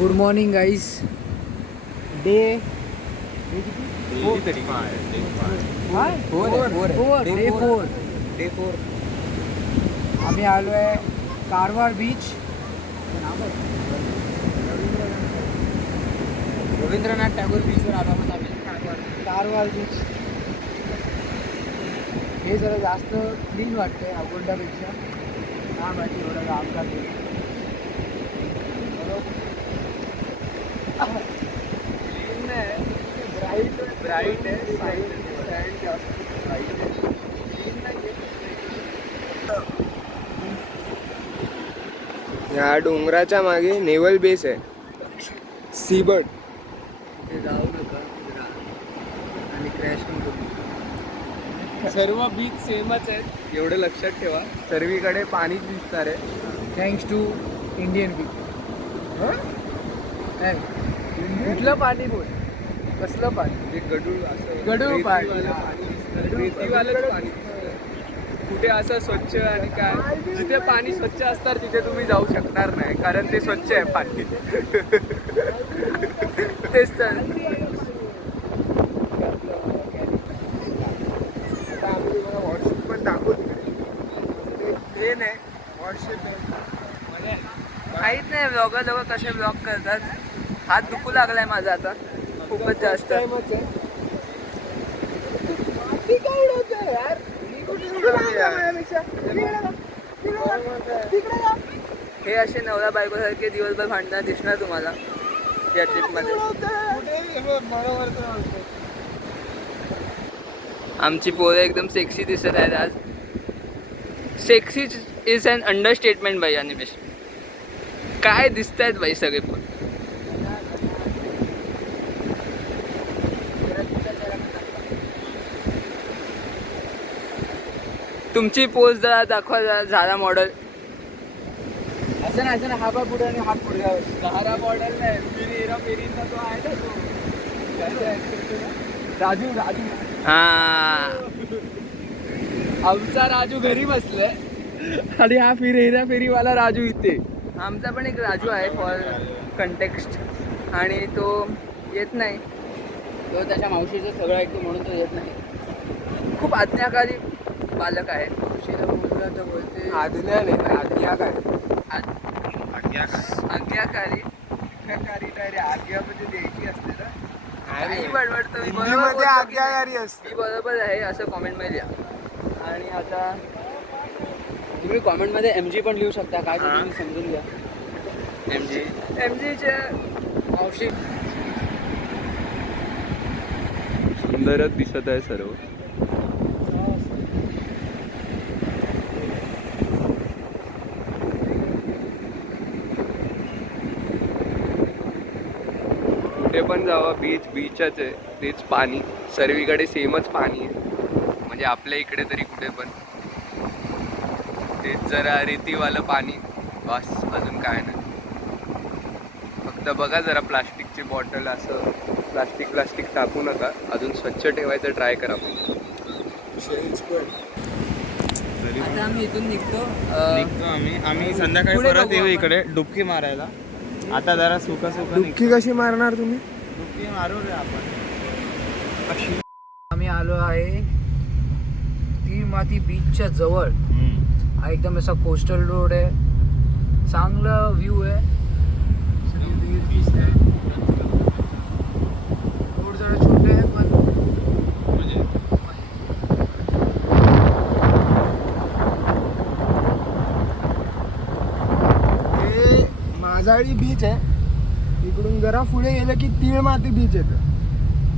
Good morning गाईस. Day day 4 आम्ही आलो आहे कारवार बीच. रवींद्रनाथ टागोर बीचवर आलो आहोत आम्ही. कारवार बीच हे जरा जास्त क्लीन वाटतंय अगोंडापेक्षा. हा माहिती एवढा काम करते. ब्राईट आहे सँड जास्त ब्राईट आहे. या डोंगराच्या मागे नेव्हल बेस आहे, सीबर्ड. ते जाऊ नका आणि क्रॅश पण करू. सर्व बीच सेमच आहेत एवढं लक्षात ठेवा. सर्वीकडे पाणीच दिसणार आहे. Thanks to Indian beach. कुठलं पाणी बोल, कसलं पाणी? जे गडूळ असं गढूळ पाणी. रेतीवालंच पाणी. कुठे असं स्वच्छ आणि काय, जिथे पाणी स्वच्छ असणार तिथे तुम्ही जाऊ शकणार नाही, कारण ते स्वच्छ आहे पाणी. तेच तर. आता आम्ही तुम्हाला व्हॉट्सअप पण दाखवू. ते नाही व्हॉट्सअप माहीत नाही ब्लॉगर लोक कसे ब्लॉग करतात. हात दुखू लागलाय माझा आता खूपच जास्त. टाइमच आहे. हे असे नवरा बायको सारखे दिवसभर भांडणार दिसणार तुम्हाला या ट्रिप मध्ये. आमची पोरं एकदम सेक्सी दिसत आहेत आज. सेक्सी इज अन अंडरस्टेटमेंट बाई अनिमेश. काय दिसत आहेत बाई सगळे पोरं. तुमची पोज जरा दाखवा जरा. झारा मॉडेल असं ना हा बा पुढे आणि हा पुढे. सहारा मॉडेल नाही, फेरीचा तो आहे ना तो. राजू हा आमचा राजू घरी बसलाय आणि हा फेरीवाला राजू इथे. आमचा पण एक राजू आहे फॉर कंटेक्स्ट, आणि तो येत नाही. तो त्याच्या मावशीचं सगळं ऐकतो म्हणून तो येत नाही. खूप आज्ञाकारी बालक आहे. मावशीला बोललं तर बोलते आज्ञा नाही, आज्ञा काय आज्ञाकारी. नाही रे, आज्ञा म्हणजे द्यायची असते ना. काही बडबडतो. मी बरोबर हिंदीमध्ये बोलतो की आज्ञाकारी असते. मी बरोबर आहे असं कॉमेंटमध्ये लिहा. आणि आता तुम्ही कॉमेंटमध्ये MG पण लिहू शकता. काय ते तुम्ही समजून घ्या. MGच्या मावशी. सुंदरच दिसत आहे सर्व. कुठे पण जावा बीचच आहे, तेच पाणी. सर्वीकडे सेमच पाणी आहे, म्हणजे आपल्या इकडे तरी कुठे पण तेच जरा रेतीवालं पाणी. बस अजून काय नाही. फक्त बघा जरा प्लास्टिकची बॉटल असं प्लास्टिक टाकू नका. अजून स्वच्छ ठेवायचं ट्राय करा. आता आम्ही इथून निघतो आम्ही संध्याकाळी पुढे परत बघू येऊ आपण. इकडे डुबकी मारायला. आता जरा सुका डुबकी कशी मारणार तुम्ही? डुबकी मारू रे आपण. आम्ही आलो आहे ती माती बीचच्या जवळ. हा एकदम असा कोस्टल रोड आहे. चांगला व्ह्यू आहे. रोड जरा छोटे आहे पण हे माजाळी बीच आहे. इकडून जरा पुढे गेलं की तीळ माती बीच येतं.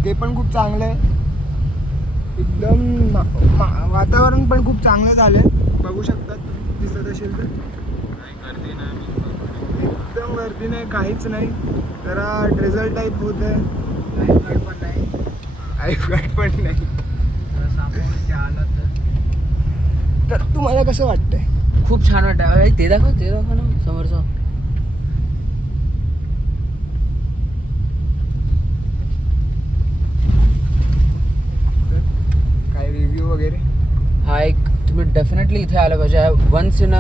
ते पण खूप चांगलं आहे. एकदम वातावरण पण खूप चांगलं झालंय. बघू शकतात, दिसत असेल तर. एकदम गर्दी नाही, काहीच नाही. जरा ड्रेझल टाईप होत आहे. लाईफगार्ड पण नाही. लाईफगार्ड पण नाही. जरा सामावून आला तर तुम्हाला कसं वाटतंय? खूप छान वाटतं. ते दाखव ना समोरचं. काय रिव्ह्यू वगैरे? हा एक तुम्ही डेफिनेटली इथे आलं पाहिजे. वन्स इन अ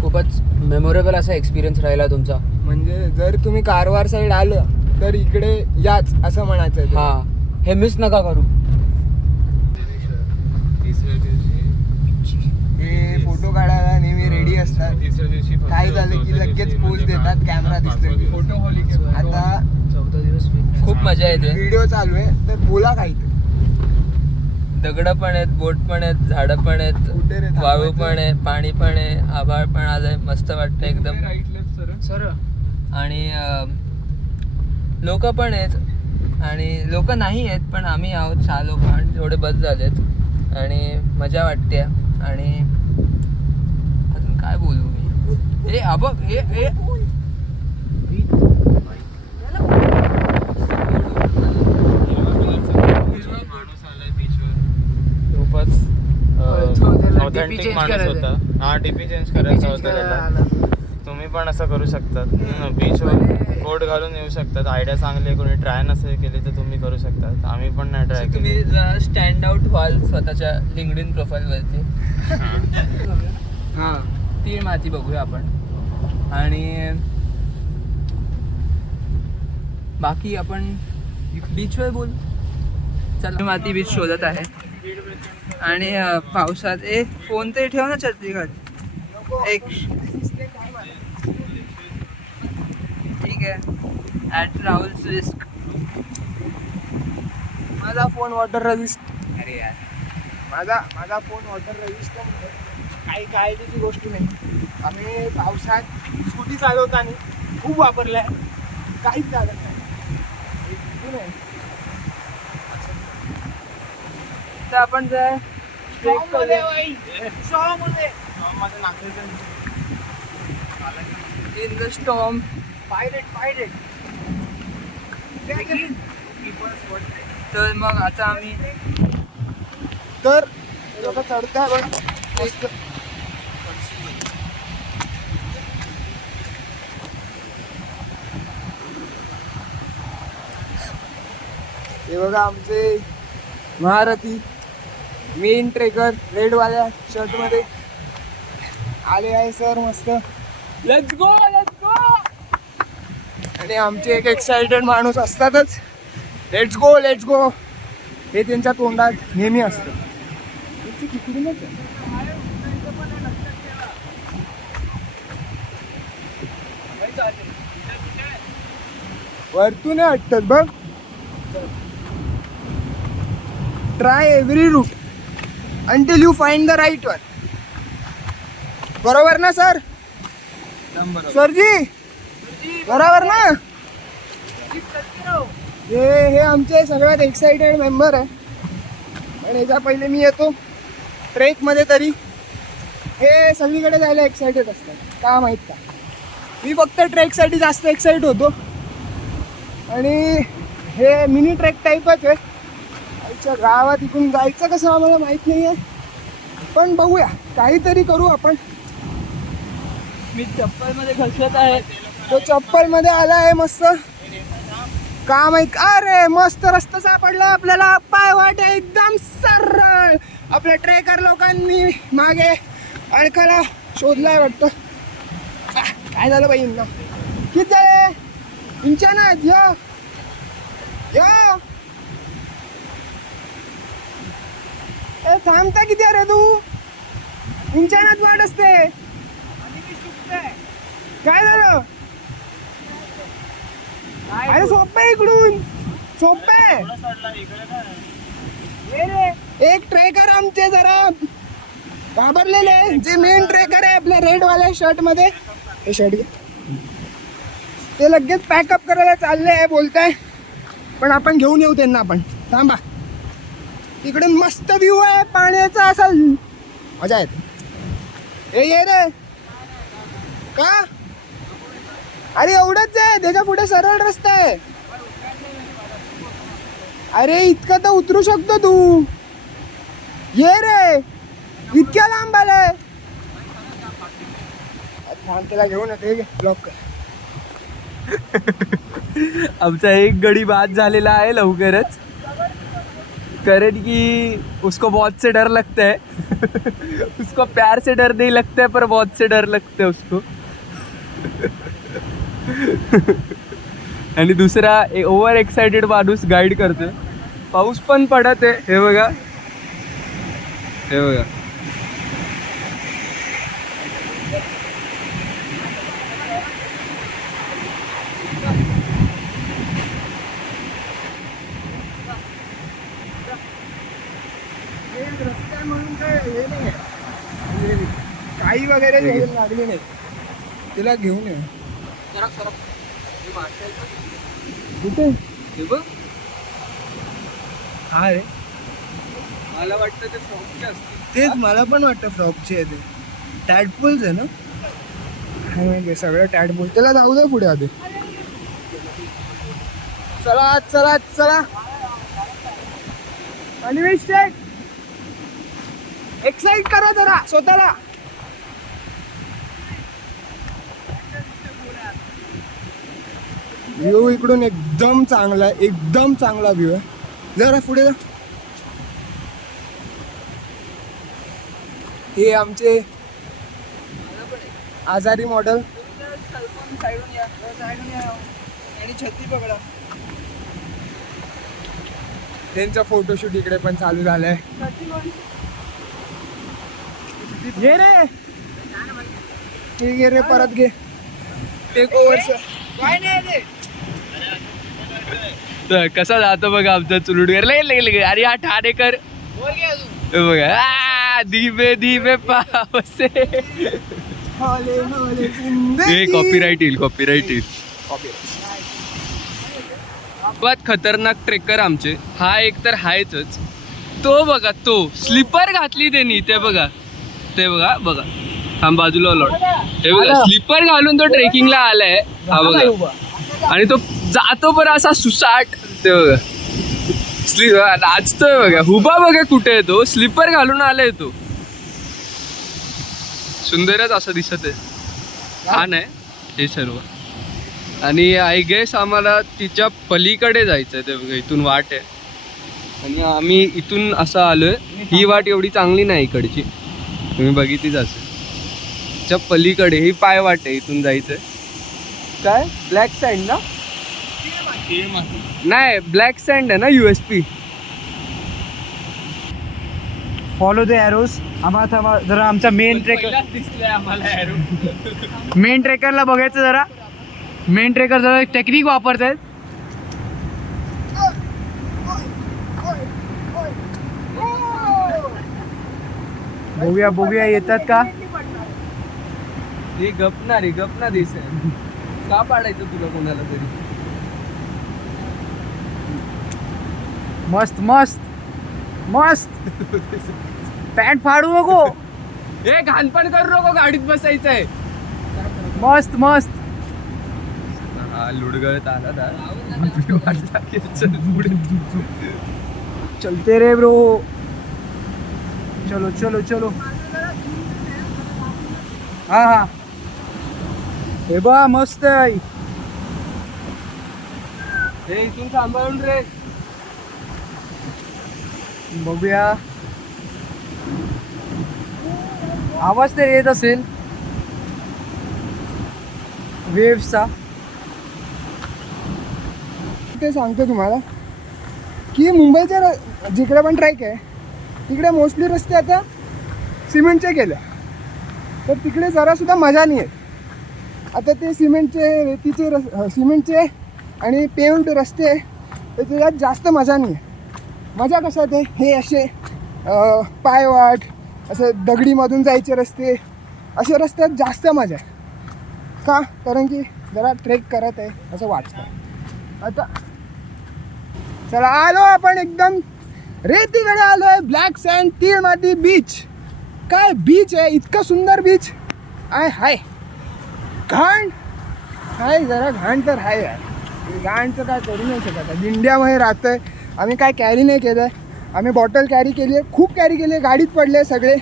खूप खूपच मेमोरेबल असा एक्सपिरियन्स राहिला तुमचा. म्हणजे जर तुम्ही कारवार साईड आलं तर इकडे याच असं म्हणायचं आहे. हां, हे मिस नका करू. हे फोटो काढायला नेहमी रेडी असतात. काय झालं की लगेच पोज देतात, कॅमेरा दिसतो. आता 14 दिवस खूप मजा येते. व्हिडिओ चालू आहे तर बोला काहीतरी. दगड पण आहेत, बोट पण आहेत, झाडं पण आहेत, कुठे रे वाळू पण आहे, पाणी पण आहे, आभाळ पण आलंय, मस्त वाटतं एकदम. सर आणि लोक पण आहेत आणि लोक नाही आहेत पण आम्ही आहोत 6 लोक आणि थोडे बस झालेत आणि मजा वाटते. आणि अजून काय बोलू मी. ए अबघ ए खूपच ऑथेंटिक माणूस होता. हा, डीपी चेंज करायचा होता त्याला. तुम्ही पण असं करू शकतात. बीचवर कोट घालून येऊ शकतात. आयडिया चांगली आहे. कोणी ट्राय नसेल केली तर तुम्ही करू शकतात. आम्ही पण नाही ट्राय केली. तुम्ही स्टँड आउट व्हाल स्वतःच्या लिंक्डइन प्रोफाईलवरती. हां, तीळ माती बघूया आपण. आणि बाकी आपण बीचवर बोल. चला, माती बीच शोधत आहे आणि पावसात फोन ते ठेव ना छत्री खाली. एक ठीक आहे. At Rahul's risk. माझा फोन वॉटर रेजिस्ट. अरे यार, माझा फोन वॉटर रेजिस्ट आहे. काही काळजीची गोष्ट नाही. आम्ही पावसात स्कूटी चालवताना खूप वापरलाय. काहीच झालं नाही. तर आपण जर इन द स्टॉर्म. पायरेट. तर मग आता आम्ही तर लोक चढताय बघ मस्त. हे बघा आमचे महारथी मेन ट्रेकर रेडवाल्या शर्टमध्ये आले आहे सर. मस्त लेट्स गो. आणि आमचे एक एक्साइटेड माणूस असतातच. लेट्स गो हे त्यांच्या तोंडात नेहमी असतं. वरतून वाटतात बघ. Try every route until you find the right one. बरोबर ना सर? सरजी बरोबर ना? हे आमचे सगळ्यात एक्साइटेड मेंबर आहे. आणि याच्या पहिले मी येतो ट्रेकमध्ये तरी हे सगळीकडे जायला एक्साइटेड असतात. का माहीत का? मी फक्त ट्रेकसाठी जास्त एक्साइट होतो. आणि हे मिनी ट्रेक टाईपच आहे. आमच्या गावात इकडून जायचं कसं आम्हाला माहीत नाही आहे, पण बघूया काहीतरी करू आपण. मी चप्पलमध्ये घसरत आहे. तो चप्पलमध्ये आला आहे मस्त. का माहीत. अरे मस्त रस्ता सापडला आपल्याला. पाय वाट आहे एकदम सरळ. आपल्या ट्रेकर लोकांनी मागे अडकाला शोधलाय वाटतं. काय झालं बाई ना? किती झाले इंचानात? या थांबता किती अरे तू? इंचानात वाट असते. काय झालं? अरे सोपं आहे इकडून. सोपं आहे. एक ट्रेकर आमचे जरा घाबरलेले, जे मेन ट्रेकर आहे आपल्या रेडवाल्या शर्ट मध्ये. हे शर्ट घे. ते लगेच पॅकअप करायला चालले आहे बोलताय. पण आपण घेऊन येऊ त्यांना. आपण थांबा. तिकडून मस्त व्ह्यू आहे पाण्याचा. असा मजा येते. हे ये रे. का? अरे एवढंच आहे. त्याच्या पुढे सरळ रस्ता आहे. अरे इतकं तर उतरू शकतो तू. ये रे. इतक्या लांब आलाय. त्याला घेऊन येते. ब्लॉक कर. आमचा एक गडी बाद झालेला आहे लवकरच. कारण कि उसको बहुत से डर लगता है उसको प्यार से डर नहीं लगता है पर बहुत से डर लगता है उसको आणि दुसरा ओव्हर एक्साइटेड माणूस गाईड करतोय. पाऊस पण पडत आहे, हे बघा हे बघा. रस्ता म्हणून काय हे नाही आहे. काही वगैरे लागले नाही, तिला घेऊन ये. कुठे हे बघ, हा रे, मला वाटतं ते फ्रॉकचे असतील. तेच मला पण वाटतं फ्रॉकचे आहे ते. टॅडपूल्स आहे ना, काय माहिती सगळं टॅडपूल. त्याला जाऊ दे पुढे आधी. चला चला चला अन्वेष एक्साइट करा जरा स्वतःला. व्ह्यू इकडून एकदम चांगला आहे, एकदम चांगला व्ह्यू आहे. जरा पुढे जा. हे आमचे आजारी मॉडेल आणि छत्री पकडा. त्यांचा फोटोशूट इकडे पण चालू झालाय. घे रे, हे घे रे, परत घे. Take over. तर कसा जातो बघा आमचा चुलुडगर. लगे अरे हा ठाणेकर हे बघा. धीमे धीमे पावसे. हे कॉपीराईट येईल, कॉपीराईट येईल. सर्वात खतरनाक ट्रेकर आमचे हा एक तर हायच. तो बघा, तो स्लीपर घातली त्यांनी. ते बघा, ते बघा बघा, हा बाजूला लॉट. हे बघा स्लीपर घालून तो ट्रेकिंगला आलाय. हा बघा, आणि तो जातो पण असा सुसाट. ते बघा नाचतोय बघा. हुबा बघा कुठे आहे तो, स्लीपर घालून आलाय तो. सुंदरच असं दिसत आहे. छान आहे हे सर्व. आणि आय गेस आम्हाला तिच्या पलीकडे जायचं आहे. ते बघा इथून वाट आहे आणि आम्ही इथून असं आलोय. ही वाट एवढी चांगली नाही इकडची, तुम्ही बघितलीच असेल. तिच्या पलीकडे ही पाय वाट आहे, इथून जायचंय. काय ब्लॅक सँड ना, नाही ब्लॅक सँड आहे ना, USP. Follow the arrows. आम्हाला जरा आमचा मेन ट्रेकर दिसलंय आम्हाला. मेन ट्रेकरला बघायचं जरा. मेन ट्रेकर जरा टेक्निक वापरतायत. बघूया बघूया येतात का. हे गपना दिसेल. का पाडायचं तुला कोणाला तरी. मस्त मस्त मस्त. पॅन्ट फाडू नको. हे घाणपण करू नको, गाडीत बसायचंय. मस्त मस्त. हा लुडगळत आला. चलते रे ब्रो. चलो चलो चलो. हा हा, हे बा मस्त आहे. हे इथून सांभाळून रे. बघूया, आवाज तर येत असेल वेव्हचा. ते सांगतो तुम्हाला की मुंबईच्या जिकडे पण ट्रॅक आहे तिकडे मोस्टली रस्ते आता सिमेंटचे केले, तर तिकडे जरासुद्धा मजा नाही आहे. आता ते सिमेंटचे, रेतीचे सिमेंटचे आणि पेव्हड रस्ते, त्याच्यात जास्त मजा नाही आहे. मजा कशात आहे, हे असे पायवाट, असं दगडीमधून जायचे रस्ते, अशा रस्त्यात जास्त मजा आहे. का, कारण की जरा ट्रेक करत आहे असं वाटतं. आता चला आलो आपण एकदम रेतीकडे आलो आहे. ब्लॅक सँड, तीळ माती बीच. काय बीच आहे, इतकं सुंदर बीच आहे. हाय घाण हाय, जरा घाण तर आहे यार. घाणचं काय करू नाही शकत. इंडियामध्ये राहतं आहे, आम्ही काय कॅरी नाही केलं आहे. आम्ही बॉटल कॅरी केली आहे, खूप कॅरी केली आहे. गाडीत पडले सगळे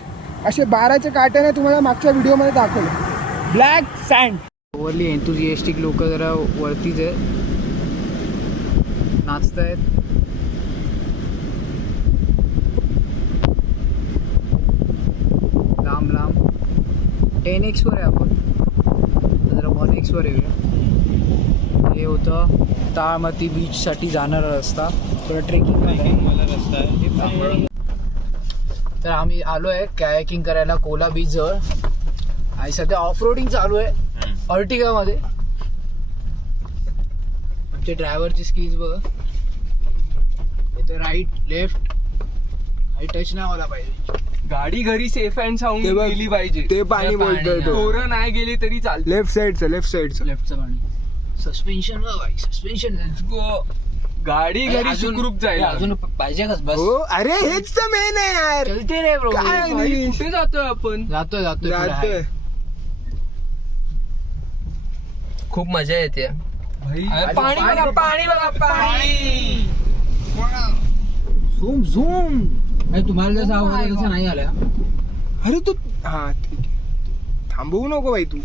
असे 12चे काट्याने. तुम्हाला मागच्या व्हिडिओमध्ये दाखवलं. Black sand. ओव्हरली एन्थुझिएस्टिक लोक जरा वरतीच आहे, नाचत आहेत. 10X वर आहे आपण. तर जरा 1X वर येऊया. हे होतं ताळमती बीचसाठी जाणारा रस्ता. थोडं ट्रेकिंग मला रस्ता आहे तर आम्ही आलो आहे कॅयकिंग करायला कोला बीच जवळ. आणि सध्या ऑफ रोडिंग चालू आहे अर्टिगामध्ये. आमच्या ड्रायव्हरची स्किल्स बघा. इथे राईट लेफ्ट काही टच नाही व्हायला पाहिजे. गाडी घरी सेफ अँड साऊंड गेली पाहिजे. ते पाणी बोलतोय तो. पोरं नाही गेली तरी चालते. लेफ्ट साईडचं लेफ्टचं पाणी. सस्पेन्शन बघा सस्पेन्शन. Let's go. गाडी घरी सुखरूप जाईल. अजून पाहिजे का बस. हो अरे हेच तर मेन आहे यार. चलते रे ब्रो. काय भाई, कुठे जातोय आपण? जातोय जातोय. खूप मजा येते. पाणी बघा पाणी बघा पाणी. Zoom zoom. तुम्हाला जसं आवडतं तसं नाही आलं. अरे तू हा ठीक आहे. थांबवू नको बाई तू.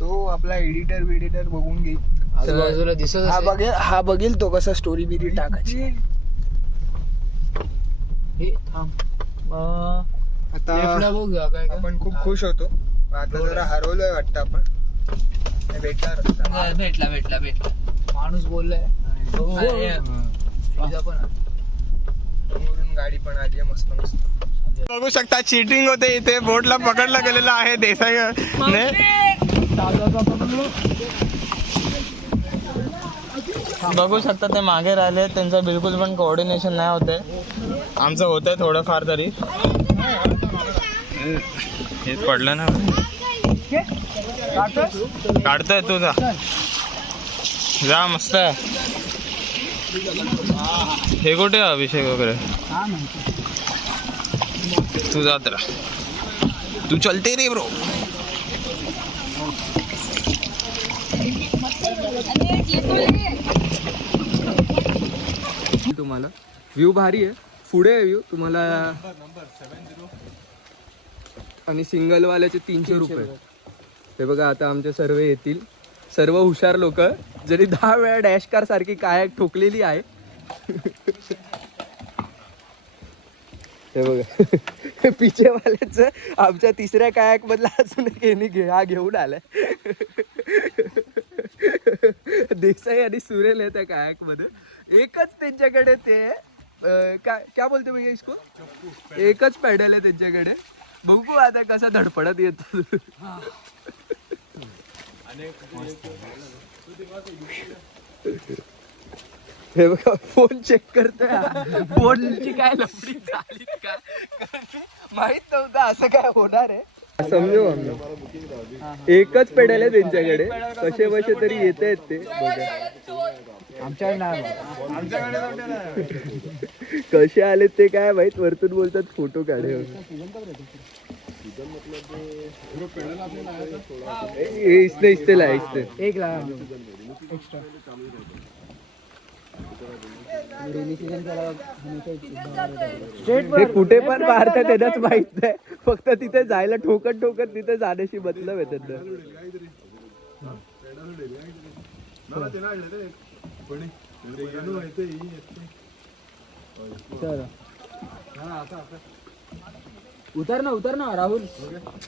तो आपला एडिटर बघून घे. आजूबाजूला दिसत असेल. हा बघेल तो कसा स्टोरी बिरी टाकायची. हे थांब. आता लेफ्टला बघूया काय का. आपण खूप खुश होतो. आता जरा हरवलोय वाटतं आपण. नाही, भेटला रस्ता. भेटला माणूस बोललाय. पिझ्झा पण आहे. समोरून गाडी पण आली आहे मस्त मस्त. बघू शकता चीटिंग होते इथे. बोटला पकडला गेलेला आहे देसाई ने. बघू शकता ते मागे राहिले. त्यांचं बिलकुल पण कोऑर्डिनेशन नाही होते. आमचं होतंय थोडंफार तरी. हे पडलं ना. काढतोय तू जा मस्त आहे. हे कुठे अभिषेक वगैरे. तू जात राहा. तू चलते रे ब्रो. तुम्हाला व्ह्यू भारी आहे. पुढे आहे व्ह्यू तुम्हाला. आणि सिंगल वाल्याचे 300 रुपये. ते बघा आता आमचे सर्व येतील. सर्व हुशार लोक जरी 10 वेळा डॅशकार सारखी कायाक ठोकलेली आहे. हे बघा पिचेवाल्याच आमच्या तिसऱ्या कायाक मधला अजून हा घेऊन आलाय. देसाई आणि सुरेल आहे त्या कायाक मध्ये. एकच त्यांच्याकडे ते काय बोलते भैया इसको. एकच पॅडल आहे त्यांच्याकडे. बघू आता कसा धडपडत येतो. हे बघा फोन चेक करतोय. फोनची काय लफडी झाली का माहित नव्हतं असं काय होणार आहे. समजू आम्ही. एकच पेडल आहे त्यांच्याकडे. कसे बसे तरी येत आहेत ते. कसे आले ते काय माहित. वरतून बोलतात फोटो काढे. इस्ते ला इस्ते एक लाख एक्स्ट्रा. हे कुठे पण मारतात त्यांनाच माहित नाही. फक्त तिथे जायला ठोकत तिथे जाण्याशी मतलब आहे त्यांना. उतर ना राहुल.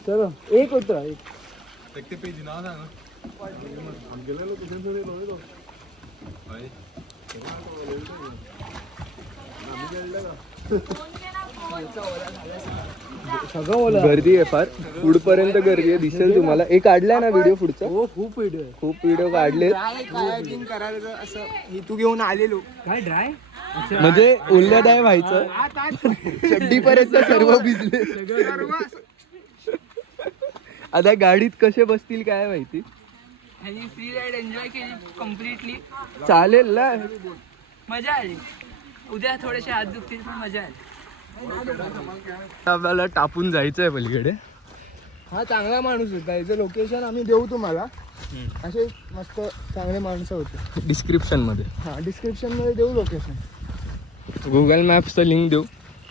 चलो एक उतरा. गर्दी आहे फार. पुढपर्यंत गर्दी आहे. दिसेल तुम्हाला. एक काढलाय ना व्हिडिओ पुढचा. हो खूप व्हिडिओ आहे. खूप व्हिडिओ काढले. कायाकिंग करायचं असं हेतू घेऊन आलेलो. काय ड्राय म्हणजे उल्हादाय व्हायचं. चड्डीपर्यंत सर्व भिजले. आता गाडीत कसे बसतील काय माहिती. फ्री राईड एन्जॉय केली कम्प्लिटली. चालेल ना. मजा आली. उद्या थोडेसे हात दुखतील पण मजा आली. आपल्याला टापून जायचंय पलीकडे. हा चांगला माणूस होता. याचं लोकेशन आम्ही देऊ तुम्हाला. असे मस्त चांगले माणसं होते. डिस्क्रिप्शन मध्ये. हा डिस्क्रिप्शन मध्ये देऊ लोकेशन. गुगल मॅप्सचं लिंक देऊ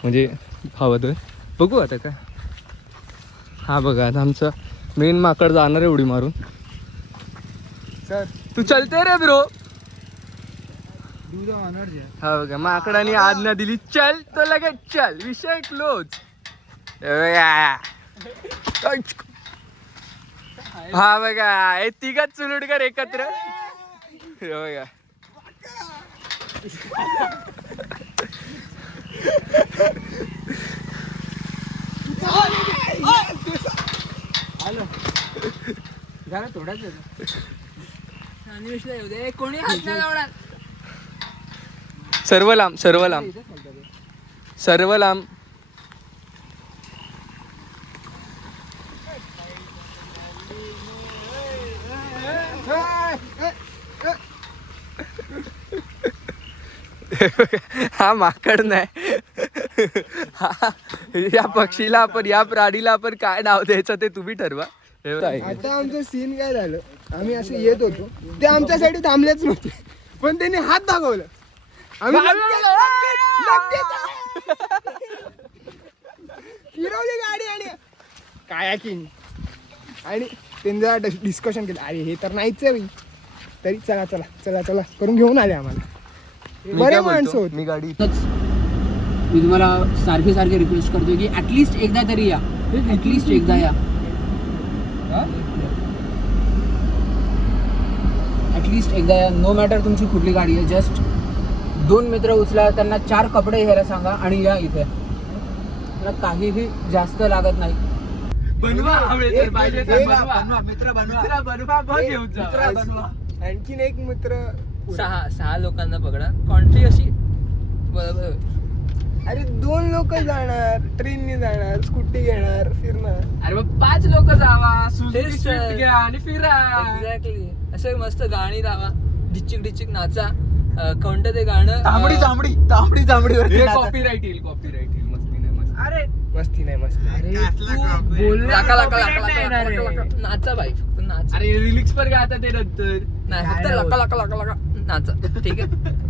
म्हणजे हवं तर. बघू आता काय. हा बघा आता आमचं मेन माकड जाणार आहे उडी मारून. सर तू चलते रे ब्रो. दूध ऑनर हा बघा माकडाने आज्ञा दिली चल तो लगेच चल. विषय क्लोज. हा बघा हे तिघच चुलुडकर एकत्र हे बघा जरा थोडाच अनिमेशला येऊ दे कोणी हात नाही लावणार सर्व लांब सर्व लांब सर्व लांब हा माकड नाही हा या पक्षीला आपण या प्राणीला आपण काय नाव द्यायचं ते तुम्ही ठरवा. हे बघा. आता आमचं सीन काय झालं आम्ही असं येत होतो ते आमच्यासाठी थांबलेच नव्हते पण त्यांनी हात दाखवलं आम्ही फिरवली गाडी आणि काय की आणि त्यांचं डिस्कशन केलं अरे हे तर नाहीच आहे तरी चला चला चला चला करून घेऊन आले आम्हाला मी बरे काय माणसं बोलतो? होते मी गाडी मी तुम्हाला सारखे सारखे रिक्वेस्ट करतोय की ऍटलिस्ट एकदा तरी या ऍटलिस्ट एकदा या ऍटलिस्ट एकदा या नो मॅटर तुमची कुठली गाडी आहे जस्ट 2 मित्र उचला त्यांना 4 कपडे घ्यायला सांगा आणि या इथे मला काहीही जास्त लागत नाही बनवा पाहिजे तर बनवा. मित्र बनवा मग घेऊन जा आणखीन एक मित्र 6 लोकांना पकडा कॉन्ट्री अशी बरोबर अरे 2 लोक जाणार ट्रेननी जाणार स्कूटी घेणार फिरणार अरे मग 5 लोक जावा स्विफ्ट घ्या आणि फिरा एक्झॅक्टली असे मस्त गाणी लावा डिचिक डिचिक नाचा कोणतं ते गाणं तांबडी कॉपीराईट येईल मस्ती नाही मस्त अरे मस्ती नाही मस्ती अरे बोल नाचा बाई फक्त नाचा अरे रिलिक्स पर गाता ते नंतर नाही फक्त लका लका लका लका नाचा ठीक आहे